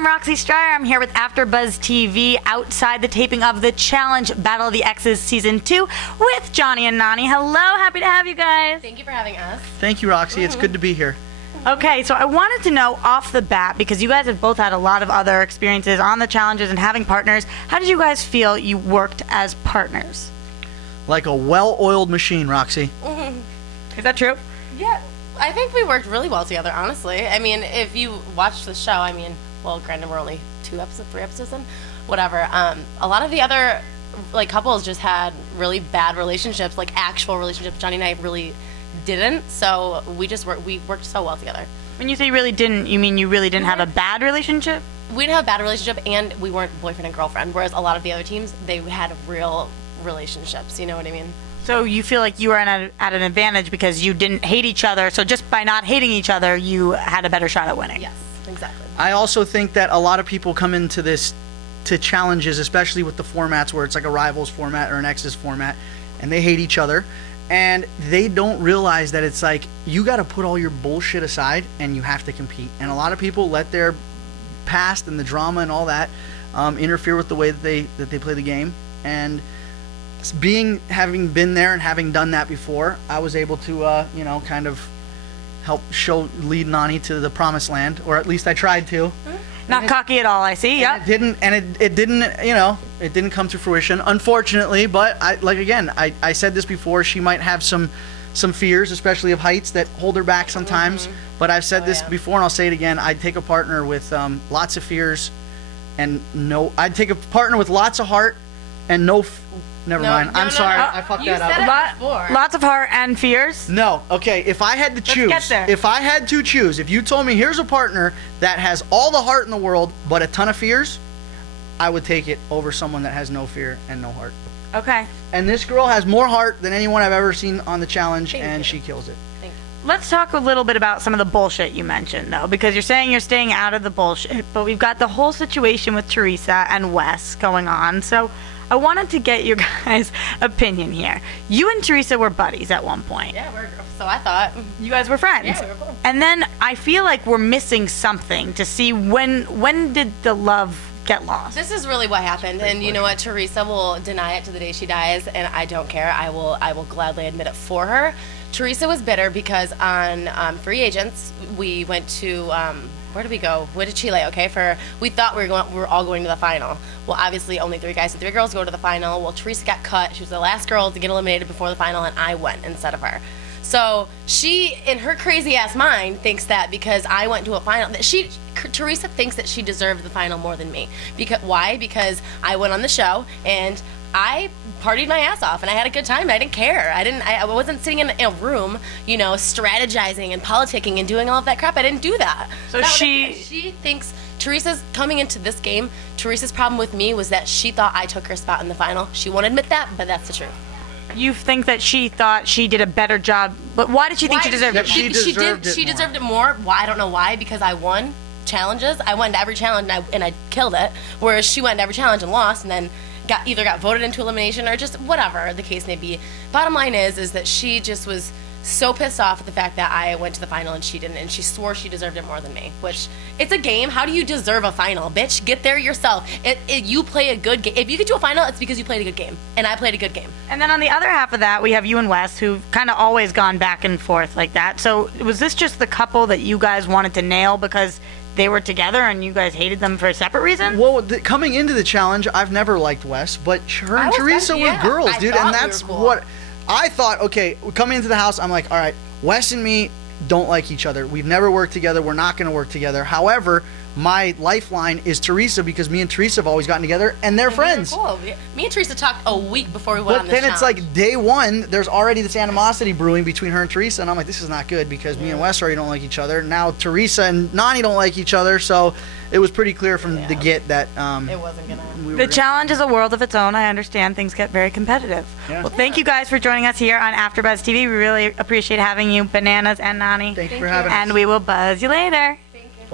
I'm Roxy Striar. I'm here with AfterBuzz TV outside the taping of the Challenge Battle of the Exes Season 2 with Johnny and Nany. Hello, happy to have you guys. Thank you for having us. Thank you, Roxy. It's good to be here. Okay, so I wanted to know off the bat, because you guys have both had a lot of other experiences on the challenges and having partners, how did you guys feel you worked as partners? Like a well-oiled machine, Roxy. Is that true? Yeah, I think we worked really well together, honestly. I mean, if you watched the show, I mean, well, granted, we're only 3 episodes in, whatever. A lot of the other couples just had really bad relationships, like actual relationships. Johnny and I really didn't, so we worked so well together. When you say really didn't, you mean you really didn't have a bad relationship? We didn't have a bad relationship, and we weren't boyfriend and girlfriend, whereas a lot of the other teams, they had real relationships, you know what I mean? So you feel like you were at an advantage because you didn't hate each other, so just by not hating each other, you had a better shot at winning. Yes, exactly. I also think that a lot of people come into to challenges, especially with the formats where it's like a rivals format or an exes format, and they hate each other, and they don't realize that it's like you got to put all your bullshit aside and you have to compete. And a lot of people let their past and the drama and all that interfere with the way that they play the game. And having been there and having done that before, I was able to kind of help lead Nany to the promised land, or at least I tried to. Not cocky at all, I see. Yep. It didn't come to fruition, unfortunately. But I said this before. She might have some fears, especially of heights, that hold her back sometimes. But I've said this before, and I'll say it again. I'd take a partner with lots of fears, and I'd take a partner with lots of heart and Never mind. I'm sorry. I fucked that up. Lots of heart and fears? No. Okay. If I had to choose, if you told me here's a partner that has all the heart in the world but a ton of fears, I would take it over someone that has no fear and no heart. Okay. And this girl has more heart than anyone I've ever seen on the challenge, and she kills it. Let's talk a little bit about some of the bullshit you mentioned, though, because you're saying you're staying out of the bullshit, but we've got the whole situation with Teresa and Wes going on, so I wanted to get your guys' opinion here. You and Teresa were buddies at one point. Yeah, so I thought. You guys were friends. Yeah, we were cool. And then I feel like we're missing something to see when did the love get lost? This is really what happened, and you know what? Teresa will deny it to the day she dies, and I don't care. I will gladly admit it for her. Teresa was bitter because on Free Agents, we went to where did we go? We went to Chile, okay? We thought we were all going to the final. Well, obviously only 3 guys and 3 girls go to the final. Well, Teresa got cut. She was the last girl to get eliminated before the final, and I went instead of her. So she, in her crazy ass mind, thinks that because I went to a final, Teresa thinks that she deserved the final more than me. Why? Because I went on the show and I partied my ass off and I had a good time and I didn't care. I wasn't sitting in a room, strategizing and politicking and doing all of that crap. I didn't do that. So she thinks Teresa's coming into this game. Teresa's problem with me was that she thought I took her spot in the final. She won't admit that, but that's the truth. You think that she thought she did a better job, but why did she think she deserved it? She deserved it more. Why? I don't know why, because I won challenges. I went to every challenge and I killed it, whereas she went to every challenge and lost, and then either got voted into elimination or just whatever the case may be. Bottom line is that she just was so pissed off at the fact that I went to the final and she didn't, and she swore she deserved it more than me, which it's a game. How do you deserve a final, bitch? Get there yourself. You play a good game. If you get to a final, it's because you played a good game, and I played a good game. And then on the other half of that, we have you and Wes, who've kind of always gone back and forth like that. So was this just the couple that you guys wanted to nail because they were together and you guys hated them for a separate reason? Well, coming into the challenge, I've never liked Wes, but her and Teresa were girls, dude, and that's what I thought. Okay, coming into the house, I'm like, all right, Wes and me don't like each other. We've never worked together. We're not going to work together. However, my lifeline is Teresa, because me and Teresa have always gotten together, and they're friends. Cool. Me and Teresa talked a week before we went on this challenge. But then it's like day one, there's already this animosity brewing between her and Teresa, and I'm like, this is not good, because me and Wes already don't like each other. Now Teresa and Nany don't like each other, so it was pretty clear from the get that it wasn't gonna. The challenge is a world of its own. I understand things get very competitive. Yeah. Well, thank you guys for joining us here on AfterBuzz TV. We really appreciate having you, Bananas and Nany. Thank you for having us. And we will buzz you later.